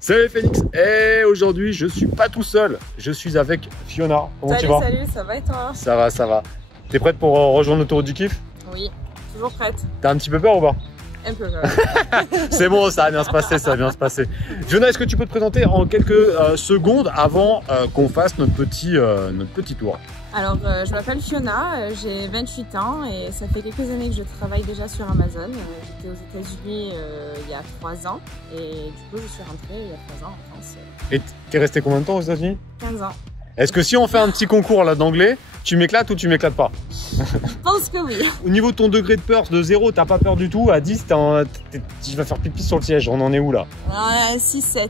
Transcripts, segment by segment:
Salut Phoenix, et aujourd'hui je suis pas tout seul, je suis avec Fiona. Comment tu vas? Salut, ça va et toi? Ça va, ça va. T'es prête pour rejoindre l'autoroute du kiff? Oui, toujours prête. T'as un petit peu peur ou pas? Un peu quand même. C'est bon, ça va bien se passer, ça va bien se passer. Fiona, est-ce que tu peux te présenter en quelques secondes avant qu'on fasse notre petit tour? Alors, je m'appelle Fiona, j'ai 28 ans et ça fait quelques années que je travaille déjà sur Amazon. J'étais aux États-Unis il y a 3 ans et du coup je suis rentrée il y a 3 ans en France. Et t'es resté combien de temps aux États-Unis? 15 ans. Est-ce que si on fait un petit concours là d'anglais, tu m'éclates ou tu m'éclates pas? Je pense que oui. Au niveau de ton degré de peur, de 0, t'as pas peur du tout. À 10, tu vas faire pipi sur le siège. On en est où là? 6-7.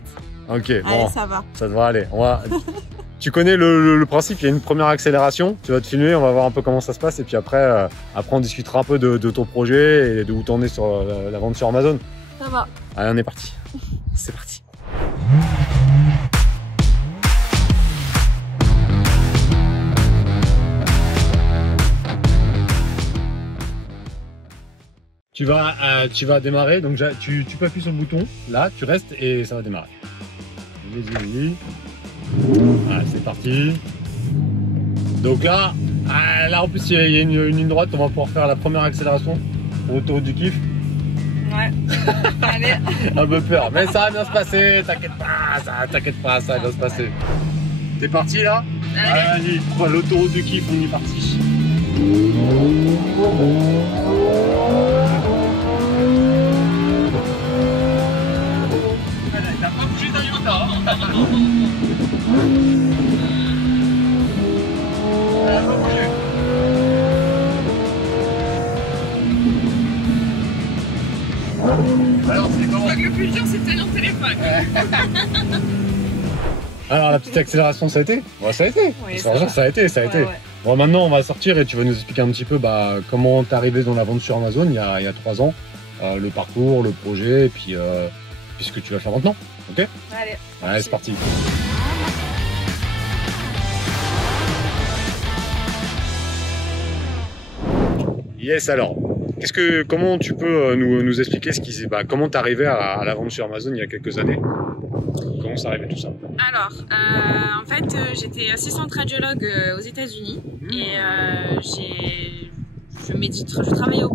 Ok, Allez, bon, ça va. ça devrait aller. Tu connais le principe, il y a une première accélération, tu vas te filmer, on va voir un peu comment ça se passe et puis après on discutera un peu de ton projet et de où t'en es sur la vente sur Amazon. Ça va. Allez, on est parti. C'est parti. Tu vas démarrer, donc tu peux appuyer sur le bouton, là, tu restes et ça va démarrer. Vas-y. Voilà, c'est parti. Donc là en plus il y a une ligne droite, on va pouvoir faire la première accélération pour l'autoroute du kiff. Ouais. Allez. Un peu peur, mais ça va bien se passer, t'inquiète pas, ça va bien se passer. T'es parti là? Allez, l'autoroute du kiff, on est parti. T'as pas bougé d'un iota, hein? Alors, c'est comment? Le plus dur, c'est de tenir le téléphone. Alors, la petite accélération, ça a été? Ouais, ça a été. Oui, ça a été. Ouais. Bon, maintenant, on va sortir et tu vas nous expliquer un petit peu comment t'es arrivé dans la vente sur Amazon il y a 3 ans, le parcours, le projet, et puis ce que tu vas faire maintenant. Ok? Allez, c'est parti. Yes, alors, comment tu peux nous expliquer comment t'es arrivé à la vente sur Amazon il y a quelques années? Comment ça arrivé tout ça? Alors, en fait, j'étais assistante radiologue aux États-Unis et je travaillais dans un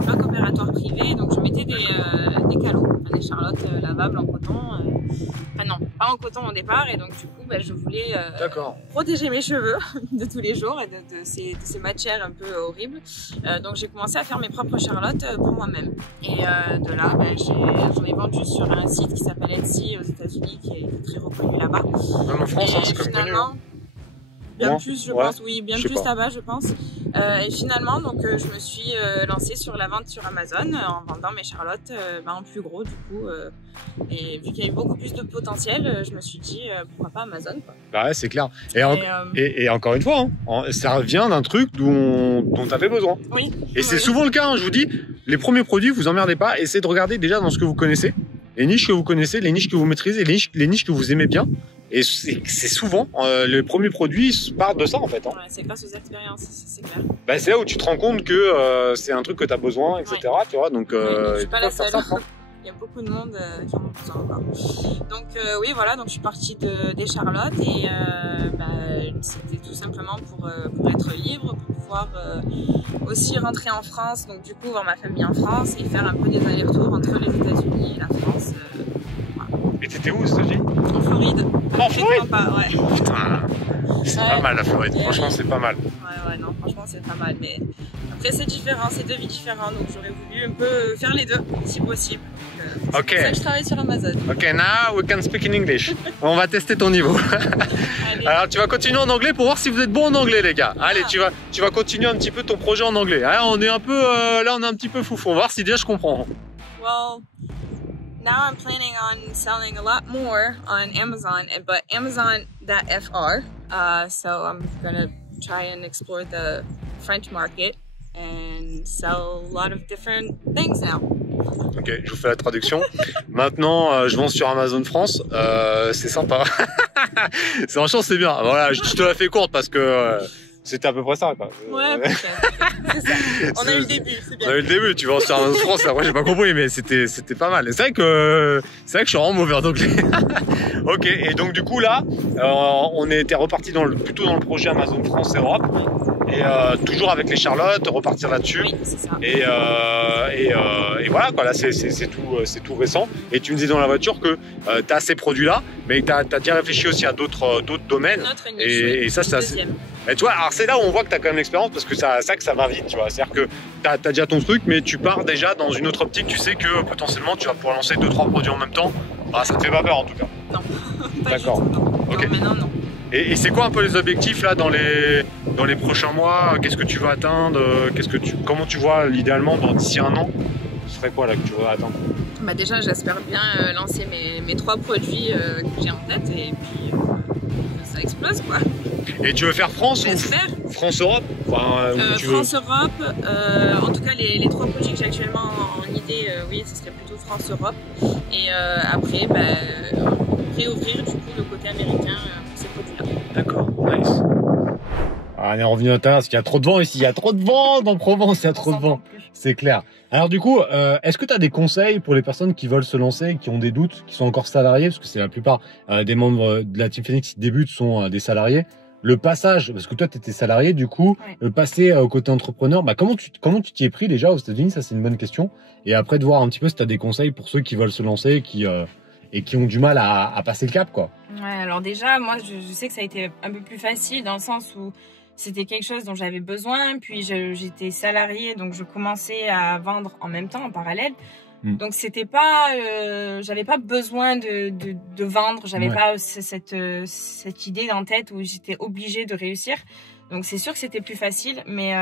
bloc opératoire privé, donc je mettais des calots, des charlottes lavables en coton. Enfin non, pas en coton au départ, et donc du coup, je voulais protéger mes cheveux de tous les jours et de ces matières un peu horribles. Donc j'ai commencé à faire mes propres charlottes pour moi-même. Et de là, j'en ai vendu sur un site qui s'appelle Etsy aux États-Unis, qui est très reconnu là-bas. Même en France, c'est comme connu. Bien plus, je pense, oui, bien plus là-bas, je pense. Et finalement, donc, je me suis lancée sur la vente sur Amazon en vendant mes charlottes en plus gros, du coup. Et vu qu'il y a eu beaucoup plus de potentiel, je me suis dit, pourquoi pas Amazon, quoi. Bah ouais, c'est clair. Et encore une fois, ça vient d'un truc dont tu avais besoin. Oui. Et c'est souvent le cas, je vous dis, les premiers produits, vous emmerdez pas, essayez de regarder déjà dans ce que vous connaissez, les niches que vous connaissez, les niches que vous maîtrisez, les niches que vous aimez bien. Et c'est souvent, les premiers produits partent de ça en fait. Ouais, c'est grâce aux expériences, c'est clair. Bah, c'est là où tu te rends compte que c'est un truc que tu as besoin, etc. Ouais. Tu vois, donc, je suis pas la seule. Il y a beaucoup de monde qui en ont besoin encore. Donc oui, voilà, donc je suis partie des charlottes et c'était tout simplement pour être libre, pour pouvoir aussi rentrer en France, donc du coup voir ma famille en France et faire un peu des allers-retours entre les États-Unis et la France. Et t'étais où aux États-Unis? En Floride. En Floride? Ouais. Putain, c'est pas mal la Floride, franchement c'est pas mal. Ouais, non, franchement c'est pas mal, mais après c'est différent, c'est deux vies différentes, donc j'aurais voulu un peu faire les deux, si possible. Ok. C'est pour ça que je travaille sur Amazon. Ok, now we can speak in English. On va tester ton niveau. Alors tu vas continuer en anglais pour voir si vous êtes bon en anglais les gars. Allez, tu vas continuer un petit peu ton projet en anglais. Là on est un petit peu foufou, on va voir si déjà je comprends. Well, now I'm planning on selling a lot more on Amazon, but Amazon.fr. So I'm gonna try and explore the French market and sell a lot of different things now. Ok, je vous fais la traduction. Maintenant, je vends sur Amazon France. C'est sympa. Franchement, c'est bien. Voilà, je te la fais courte parce que C'était à peu près ça, quoi. Ouais, c'est ça. On a eu le début, c'est bien. On a eu le début, tu vois, sur un France, après j'ai pas compris, mais c'était pas mal. C'est vrai que je suis vraiment mauvais en anglais. Ok, et donc du coup là, on était reparti plutôt dans le projet Amazon France et Europe. Et toujours avec les Charlottes, repartir là-dessus. Oui, c'est ça. Et voilà, quoi, là c'est tout récent. Et tu me disais dans la voiture que tu as ces produits-là, mais tu as déjà réfléchi aussi à d'autres domaines. Notre niche, et ça, c'est assez... Et tu vois, alors c'est là où on voit que tu as quand même l'expérience parce que ça va vite, tu vois. C'est-à-dire que tu as déjà ton truc, mais tu pars déjà dans une autre optique. Tu sais que potentiellement tu vas pouvoir lancer 2-3 produits en même temps. Bah, ça te fait pas peur en tout cas. Non. D'accord. Ok. Non. Et c'est quoi un peu les objectifs là dans les prochains mois? Qu'est-ce que tu veux atteindre? Comment tu vois l'idéalement d'ici un an? Ce serait quoi là que tu veux atteindre? Bah déjà, j'espère bien lancer mes 3 produits que j'ai en tête et puis ça explose quoi. Et tu veux faire France ou France-Europe? France-Europe, en tout cas les 3 produits que j'ai actuellement en idée, oui, ce serait plutôt France-Europe. Et après, réouvrir du coup le côté américain pour ces produits-là. D'accord, nice. Ah, on est revenu à l'intérieur parce qu'il y a trop de vent ici, il y a trop de vent dans Provence, il y a trop de vent. C'est clair. Alors du coup, est-ce que tu as des conseils pour les personnes qui veulent se lancer, qui ont des doutes, qui sont encore salariés, parce que c'est la plupart des membres de la Team Phoenix qui débutent sont des salariés. Le passage, parce que toi tu étais salarié du coup, oui. Le passer au côté entrepreneur, bah comment tu t'y es pris déjà aux États-Unis? Ça c'est une bonne question. Et après de voir un petit peu si tu as des conseils pour ceux qui veulent se lancer et qui ont du mal à passer le cap quoi. Ouais, alors déjà moi je sais que ça a été un peu plus facile dans le sens où c'était quelque chose dont j'avais besoin, puis j'étais salariée donc je commençais à vendre en même temps en parallèle. Donc c'était pas, j'avais pas besoin de vendre, j'avais pas cette idée en tête où j'étais obligée de réussir. Donc c'est sûr que c'était plus facile, mais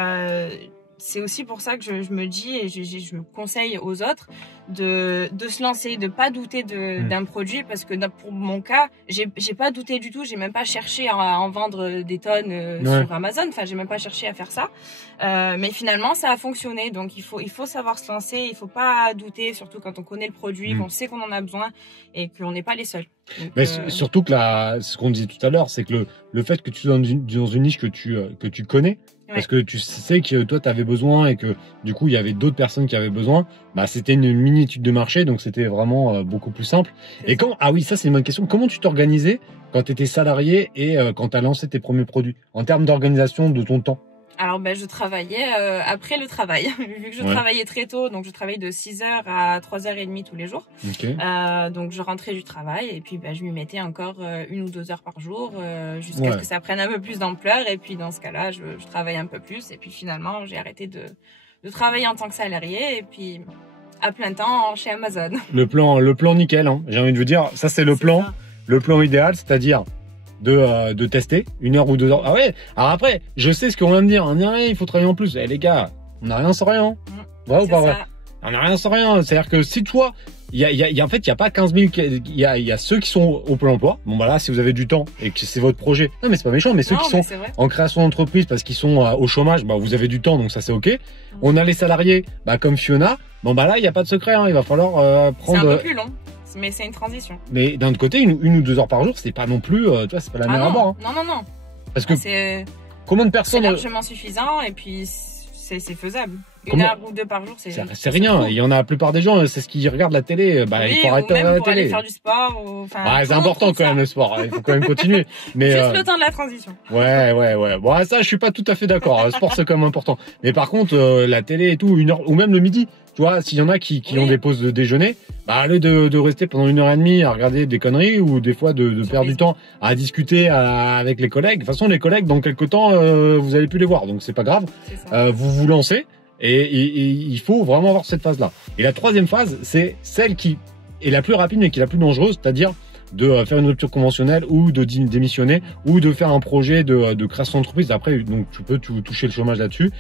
c'est aussi pour ça que je me dis et je me conseille aux autres de se lancer, de pas douter d'un produit parce que pour mon cas, j'ai pas douté du tout, j'ai même pas cherché à en vendre des tonnes sur Amazon, enfin j'ai même pas cherché à faire ça. Mais finalement ça a fonctionné, donc il faut savoir se lancer, il faut pas douter, surtout quand on connaît le produit, qu'on sait qu'on en a besoin et qu'on n'est pas les seuls. Donc, mais surtout que ce qu'on disait tout à l'heure, c'est que le fait que tu sois dans une niche que tu connais, parce que tu sais que toi tu avais besoin et que du coup il y avait d'autres personnes qui avaient besoin, bah c'était une mini étude de marché, donc c'était vraiment beaucoup plus simple. Et ah oui, ça c'est une bonne question, comment tu t'organisais quand tu étais salarié et quand tu as lancé tes premiers produits en termes d'organisation de ton temps? Alors je travaillais après le travail, vu que je travaillais très tôt, donc je travaillais de 6h à 3h30 tous les jours. Okay. Donc je rentrais du travail et puis je m'y mettais encore 1 ou 2 heures par jour jusqu'à ce que ça prenne un peu plus d'ampleur et puis dans ce cas-là je travaille un peu plus et puis finalement j'ai arrêté de travailler en tant que salarié et puis à plein temps chez Amazon. Le plan nickel, hein. J'ai envie de vous dire, ça c'est le plan idéal, c'est-à-dire de tester 1 heure ou 2 heures. Ah ouais. Alors après, je sais ce qu'on va me dire. Il faut travailler en plus. Eh les gars, on n'a rien sans rien. Vrai ou pas vrai? On n'a rien sans rien. C'est-à-dire que si toi, en fait, il y a pas 15 000. Il y a ceux qui sont au Pôle emploi. Bon bah là, si vous avez du temps et que c'est votre projet. Non mais c'est pas méchant. Mais ceux qui sont en création d'entreprise parce qu'ils sont au chômage, bah vous avez du temps, donc ça c'est ok. On a les salariés, bah comme Fiona. Bon bah là, il y a pas de secret. Hein. Il va falloir prendre. C'est un peu plus long. Mais c'est une transition. Mais d'un autre côté, 1 ou 2 heures par jour, c'est pas non plus, tu vois, c'est pas la mer à boire. Hein. Non. Parce que combien de personnes... C'est largement suffisant et puis c'est faisable. 1 heure ou 2 par jour, c'est rien. Il y en a la plupart des gens, c'est ce qu'ils regardent la télé. Bah, oui, il faut arrêter la télé. Aller faire du sport. C'est important quand même le sport. Il faut quand même continuer. Mais juste le temps de la transition. Ouais. Bon, ça, je suis pas tout à fait d'accord. Le sport, c'est quand même important. Mais par contre, la télé et tout, 1 heure ou même le midi. Tu vois, s'il y en a qui ont des pauses de déjeuner, bah, au lieu de rester pendant 1h30 à regarder des conneries ou des fois de perdre du temps à discuter avec les collègues. De toute façon, les collègues, dans quelques temps, vous allez plus les voir. Donc, c'est pas grave. Vous vous lancez et il faut vraiment avoir cette phase-là. Et la 3e phase, c'est celle qui est la plus rapide mais qui est la plus dangereuse, c'est-à-dire de faire une rupture conventionnelle ou de démissionner ou de faire un projet de création d'entreprise. Après, donc tu peux toucher le chômage là-dessus.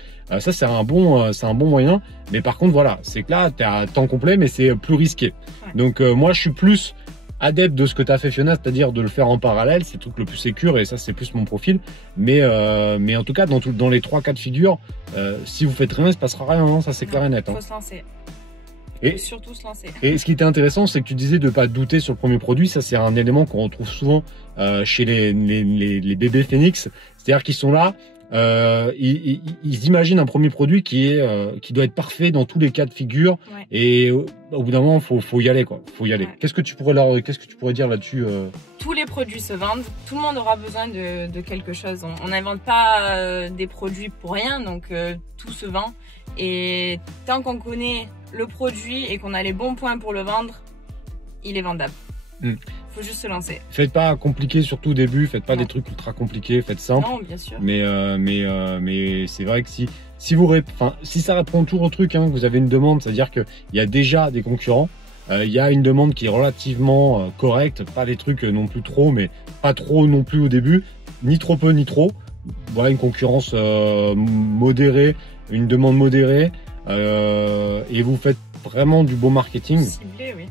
Ça, c'est un bon moyen. Mais par contre, voilà, c'est que là, tu es à temps complet, mais c'est plus risqué. Donc, moi, je suis plus adepte de ce que tu as fait, Fiona, c'est-à-dire de le faire en parallèle. C'est le truc le plus sécure et ça, c'est plus mon profil. Mais en tout cas, dans les 3 cas de figure, si vous faites rien, il ne se passera rien. Hein, ça, c'est clair et net. Il faut se lancer. Et surtout se lancer. Et ce qui était intéressant, c'est que tu disais de pas douter sur le premier produit. Ça, c'est un élément qu'on retrouve souvent chez les bébés Phoenix. C'est-à-dire qu'ils sont là. ils imaginent un premier produit qui doit être parfait dans tous les cas de figure. Ouais. Et au bout d'un moment, faut y aller, quoi. Faut y aller. Ouais. Qu'est-ce que tu pourrais dire là-dessus? Tous les produits se vendent. Tout le monde aura besoin de quelque chose. On n'invente pas des produits pour rien, donc tout se vend. Et tant qu'on connaît le produit et qu'on a les bons points pour le vendre, il est vendable. Faut juste se lancer. Faites pas compliqué, surtout au début. Faites pas des trucs ultra compliqués. Faites simple. Non, bien sûr. Mais c'est vrai que si ça répond toujours au truc, hein, que vous avez une demande, c'est-à-dire qu'il y a déjà des concurrents. Il y a une demande qui est relativement correcte, pas des trucs non plus trop, mais pas trop non plus au début, ni trop peu ni trop. Voilà, une concurrence modérée, une demande modérée, et vous faites vraiment du bon marketing. Ciblé, oui.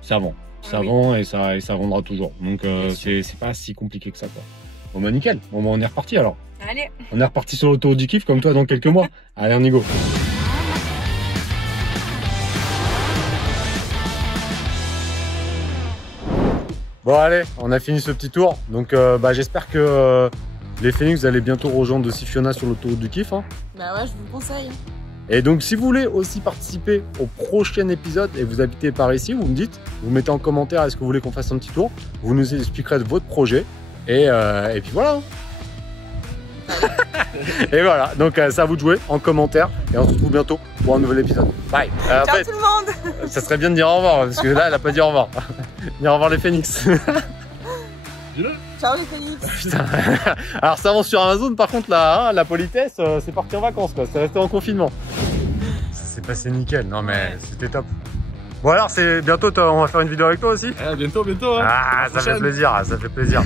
Ça vend. Ça vend et ça vendra toujours. Donc c'est pas si compliqué que ça, quoi. Bon bah nickel. Bon bah on est reparti alors. Allez. On est reparti sur l'autoroute du kiff comme toi dans quelques mois. Allez, on y go. Bon allez, on a fini ce petit tour. Donc j'espère que les Phoenix, vous allez bientôt rejoindre aussi Fiona sur l'autoroute du kiff. Hein. Bah ouais, je vous le conseille. Et donc si vous voulez aussi participer au prochain épisode et vous habitez par ici, vous me dites, vous mettez en commentaire est-ce que vous voulez qu'on fasse un petit tour, vous nous expliquerez votre projet et puis voilà. Et voilà, donc c'est à vous de jouer en commentaire et on se retrouve bientôt pour un nouvel épisode. Bye. Ciao tout le monde. Ça serait bien de dire au revoir parce que là elle a pas dit au revoir. Dire au revoir les Phoenix. Dis-le. Ciao les Phoenix. Putain. Alors ça avance sur Amazon par contre là, hein, la politesse c'est parti en vacances quoi, c'est resté en confinement. Ça s'est passé nickel, non mais c'était top. Bon alors c'est bientôt on va faire une vidéo avec toi aussi. Bientôt. Hein. Ah ça fait plaisir, ça fait plaisir.